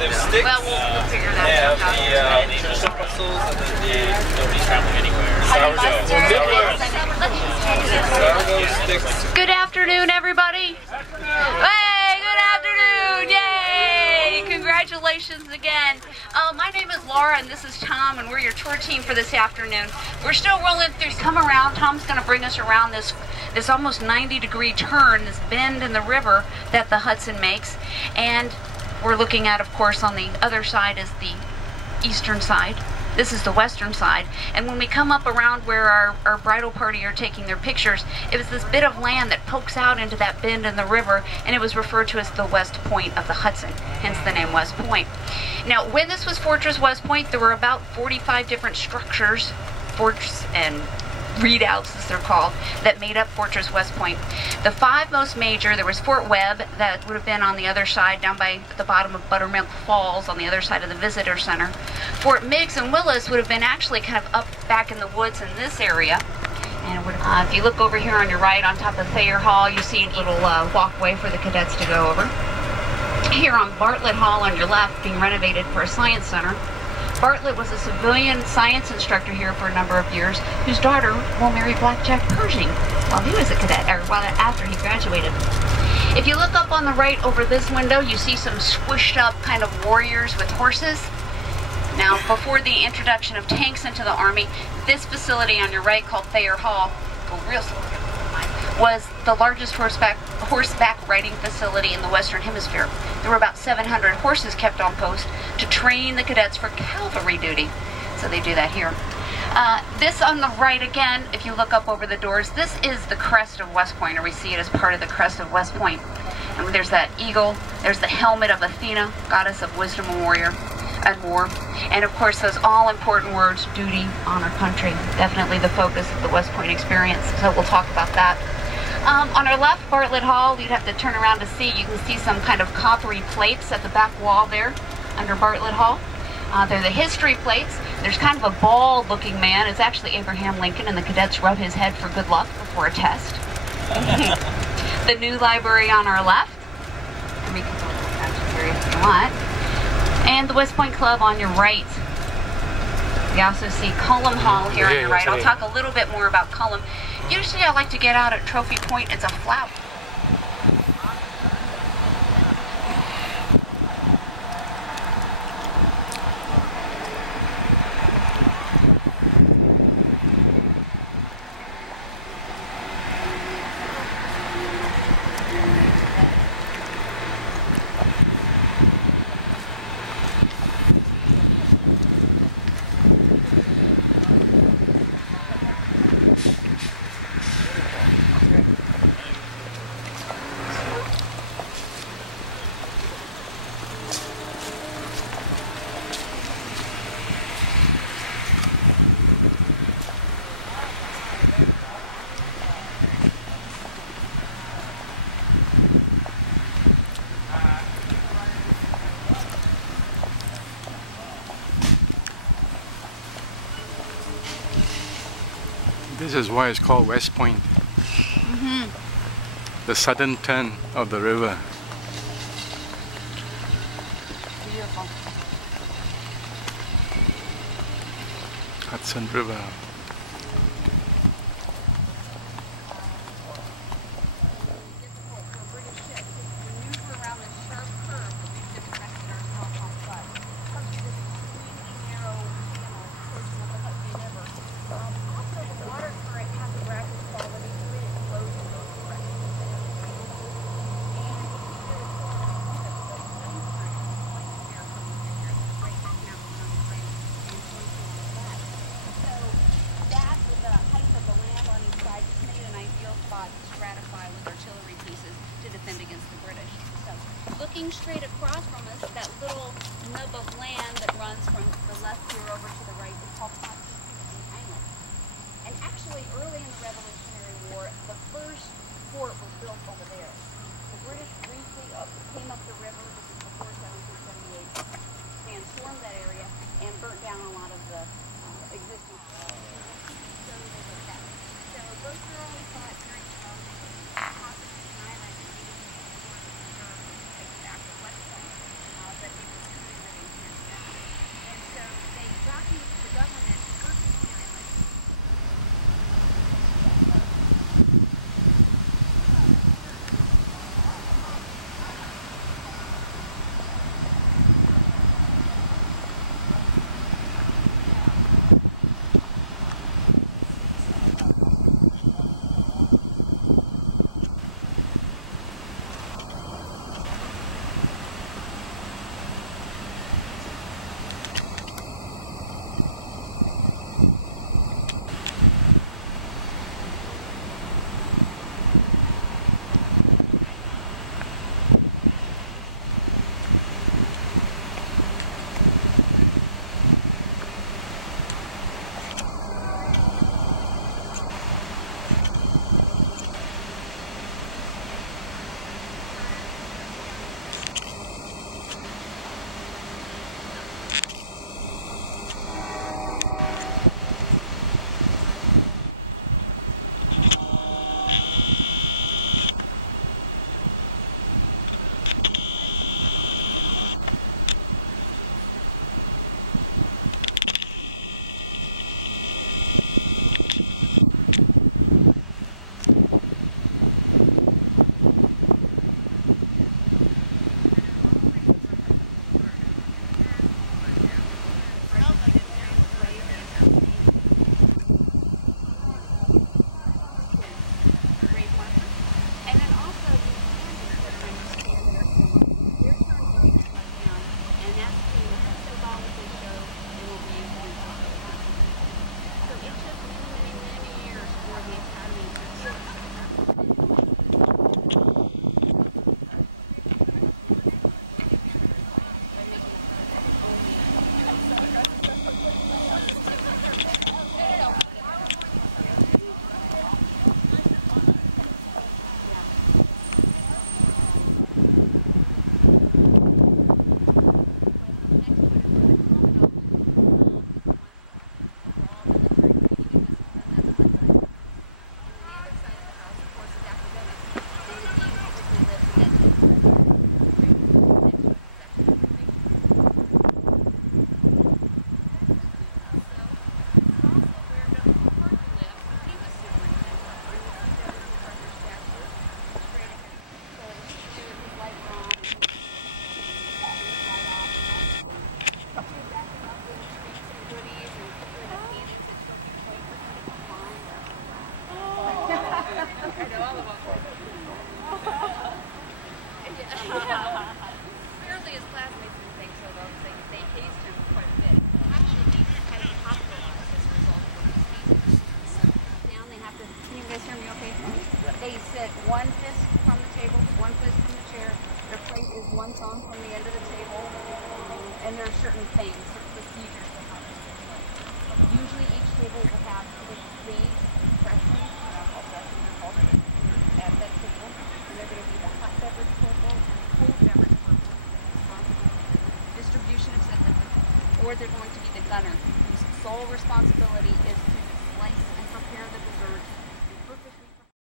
there's sticks. Well, we'll figure that out. The pretzels and then Nobody's traveling anywhere. Good afternoon, everybody. Hey, good afternoon. Yay! Congratulations again. My name is Laura, and this is Tom, and we're your tour team for this afternoon. We're still rolling through. Come around. Tom's going to bring us around this almost 90-degree turn, this bend in the river that the Hudson makes. And we're looking at, of course, on the other side is the eastern side. This is the western side. And when we come up around where our bridal party are taking their pictures, it was this bit of land that pokes out into that bend in the river, and it was referred to as the West Point of the Hudson, hence the name West Point. Now, when this was Fortress West Point, there were about 45 different structures, forts and readouts, as they're called, that made up Fortress West Point. The five most major, there was Fort Webb, that would have been on the other side, down by the bottom of Buttermilk Falls, on the other side of the Visitor Center. Fort Meigs and Willis would have been actually kind of up back in the woods in this area. And it would have, if you look over here on your right, on top of Thayer Hall, you see a little walkway for the cadets to go over. Here on Bartlett Hall on your left, being renovated for a science center. Bartlett was a civilian science instructor here for a number of years, whose daughter will marry Blackjack Pershing while he was a cadet, or while after he graduated. If you look up on the right over this window, you see some squished up kind of warriors with horses. Now, before the introduction of tanks into the Army, this facility on your right, called Thayer Hall, was the largest horseback riding facility in the Western Hemisphere. There were about 700 horses kept on post to train the cadets for cavalry duty. So they do that here. This on the right again, if you look up over the doors, this is the crest of West Point, or we see it as part of the crest of West Point. And there's that eagle, there's the helmet of Athena, goddess of wisdom and war. And of course those all-important words, duty, honor, country, definitely the focus of the West Point experience. So we'll talk about that. On our left, Bartlett Hall, you'd have to turn around to see. You can see some kind of coppery plates at the back wall there under Bartlett Hall. They're the history plates. There's kind of a bald-looking man. It's actually Abraham Lincoln, and the cadets rub his head for good luck before a test. The new library on our left. And we can go back here if you want. And the West Point Club on your right. We also see Cullom Hall here on your right. I'll talk a little bit more about Cullom. Usually I like to get out at Trophy Point. It's a flat. This is why it's called West Point. The southern turn of the river. Beautiful. Hudson River. Looking straight across from us, that little nub of land that runs from the left here over to the right is called Potsdam Island. And actually, early in the Revolutionary War, the first fort was built over there. The British briefly came up the river, this is before 1778, transformed that area and burnt down a lot of the existing. So those were always thought very strong. Potsdam Island, but it was They sit one fist from the table, one fist from the chair. Their plate is one thumb from the end of the table. And there are certain things, certain procedures that happen. Usually each table will have leaves, dressing, called dressing, they're called at that table. And they're going to be the hot beverage purple, cold beverage purple, distribution of said liquid, or they're going to be the gunner, whose sole responsibility is to slice and prepare the dessert